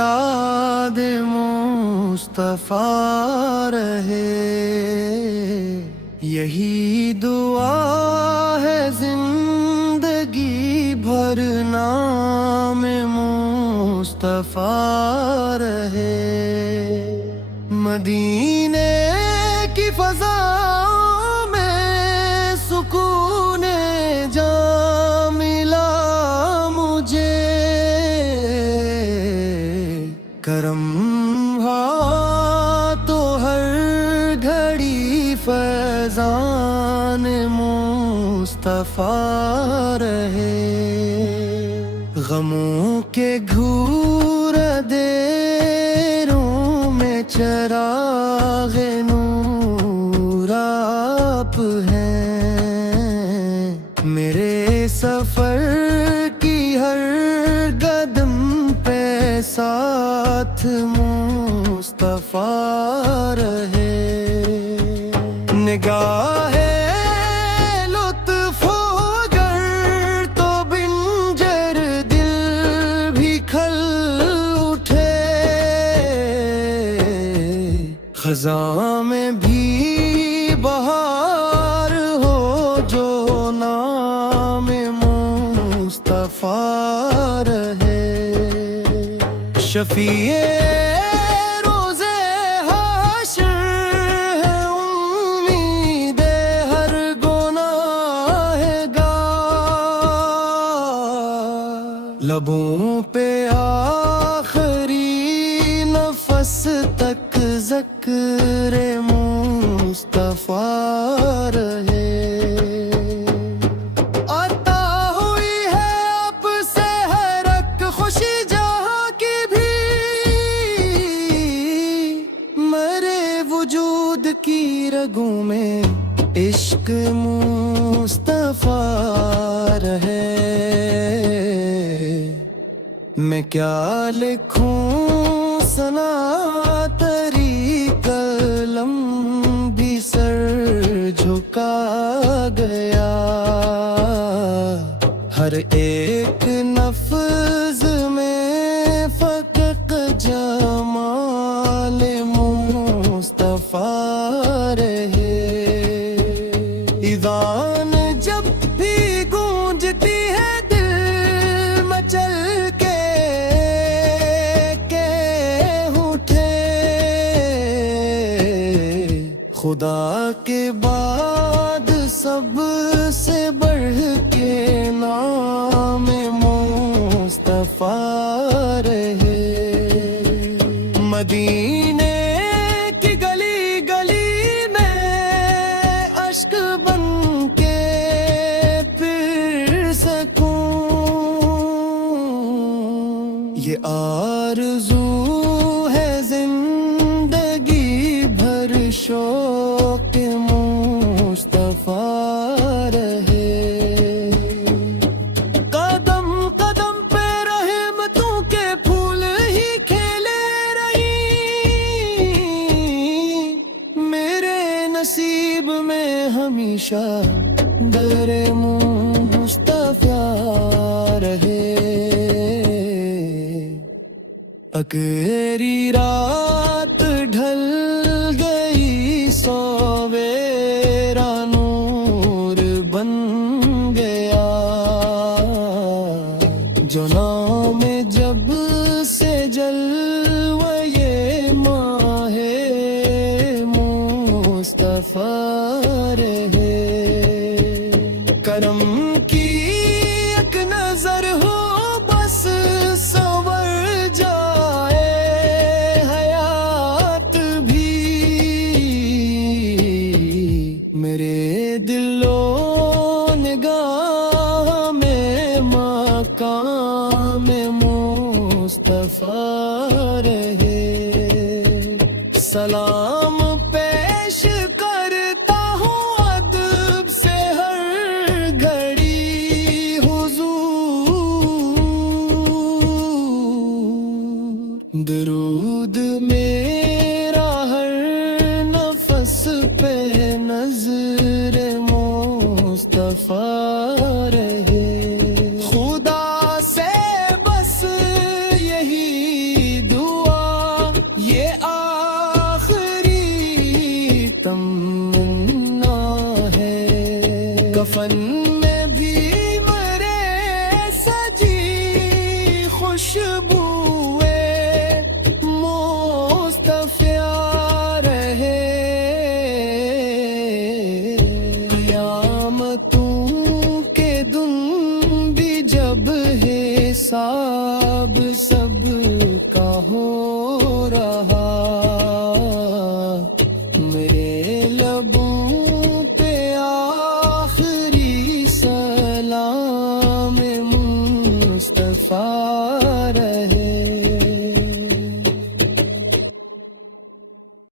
یاد مصطفیٰ رہے، یہی دعا ہے زندگی بھر نام مصطفیٰ رہے۔ مدینے کی فضا میں سکون جاں ملا مجھے، کرم ہوا تو ہر گھڑی فیضان مصطفیٰ رہے۔ غموں کے گھور دیروں میں چراغ نور آپ ہیں، میرے سفر کی ہر قدم پہ ساتھ مصطفیٰ رہے۔ نگاہ لطف گر تو بنجر دل بھی کھل اٹھے، خزاں میں بھی بہار ہو جو نام مصطفیٰ رہے۔ شفیع روزے حشر ہے امید ہر گناہگار، لبوں پہ آخری نفس تک ذکر مصطفیٰ رہے۔ عطا ہوئی ہے آپ سے ہر ایک خوشی جہاں کی بھی، میرے وجود کی رگوں میں عشق مصطفیٰ رہے۔ میں کیا لکھوں ثنا تری قلم بھی سر جھکا گیا، ہر ایک لفظ میں فقط جمال مصطفیٰ رہے۔ اذان جب بھی گونجتی ہے دل مچل کے اٹھے، خدا کے بعد سب سے بڑھ کے نام مصطفیٰ رہے۔ مدینے کی گلی گلی میں اشک بن کے پھر سکوں، یہ آرزو ہے زندگی بھر شوق مصطفیٰ رہے۔ قدم قدم پہ رحمتوں کے پھول ہی کھیلے رہی، میرے نصیب میں ہمیشہ در مصطفیٰ رہے۔ اکیری رات ڈھل گئی سویرا نور بن گیا، جو نام جب سے جلوہ یہ ماہ مصطفیٰ رہے۔ کرم کی ایک نظر ہو بس سنور جائے حیات بھی، میرے دل و نگاہ میں مقام مصطفیٰ رہے۔ سلام پیش کرتا ہوں ادب سے ہر گھڑی حضور، درود میرا ہر نفس پہ نظر مصطفیٰ رہے۔ خدا سے بس یہی دعا کفن میں بھی مرے سجی خوشبوئے مصطفیٰ رہے قیامتوں کے دن بھی جب حساب سب کا ہو رہا میرے لبوں پہ آخری سلام مصطفیٰ رہے